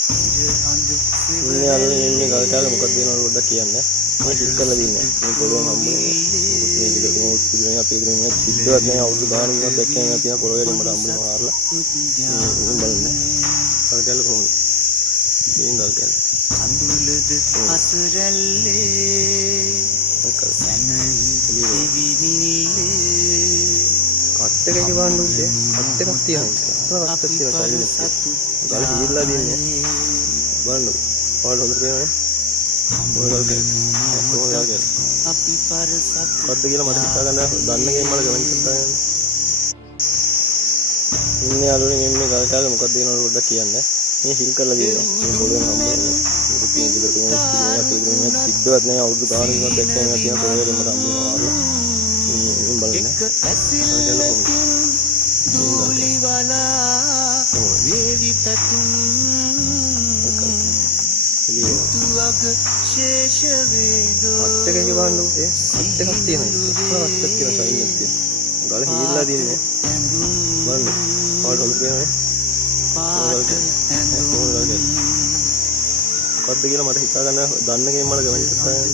ඉන්නේ අර ඉන්නේ ගල්කාලේ මොකක්ද වෙනවද පොඩ්ඩක් කියන්න. මම ක්ලික් කරලා දින්නේ. මේ පොළොවේ හම්බුනේ. මේ විදිහට මොකද පිළිවෙලින් අපි ඉදිරියෙන් මේ සිද්ධවත් මේ අවුරුදු ගානක් ඉන්නත් දැක්කේ නැහැ තියෙන පොළොවේ මට හම්බුනේ මාරලා. බලන්න. ගල්කාලේ කොහොමද? මේ ගල්කාලේ. අඳුලද අසරල්ලේ. සැනයි දෙවිනිල්ලේ. කට් එකේ බලන්න උදේ. කට් එකක් තියෙනවා. කට් එකක් තියෙනවා. ගල් හිල්ලා දින්නේ. බලන්න. පාඩ හොඳට පේනවනේ. අපි පරසත් කද්ද කියලා මට හිතා ගන්න දන්න ගේම් වල කමෙන්ට් එකක් දාන්න. ඉන්නේ අලුනේ ඉන්නේ ගල්කාලේ මොකක්ද වෙනවද පොඩ්ඩක් කියන්න. මේ හිල් කරලා දිනවා. මේ පොළොවෙන් හම්බෙන්නේ. මේ විදිහට මේ සිද්ධවත් නෑ අවුරුදු ගානක් ඉන්නත් දැක්කේ නැහැ තියෙන පොළොවේ මට හම්බුනේ මාරලා. බලන්න. දුලිවලා වේවිතතුම් තුවග ශේෂ වේදෝ අත් එකේ බලන්න උදේ අත් එකක් තියෙනවා අත් එකක් තියෙනවා සයින් එකක් තියෙනවා ගල හීල්ලා දින්නේ බලන්න පාඩ හොල්ල පේනවනේ මොකද්ද කියලා මට හිතා ගන්න දන්න ගේම් වල කමෙන්ට් එකක් දාන්න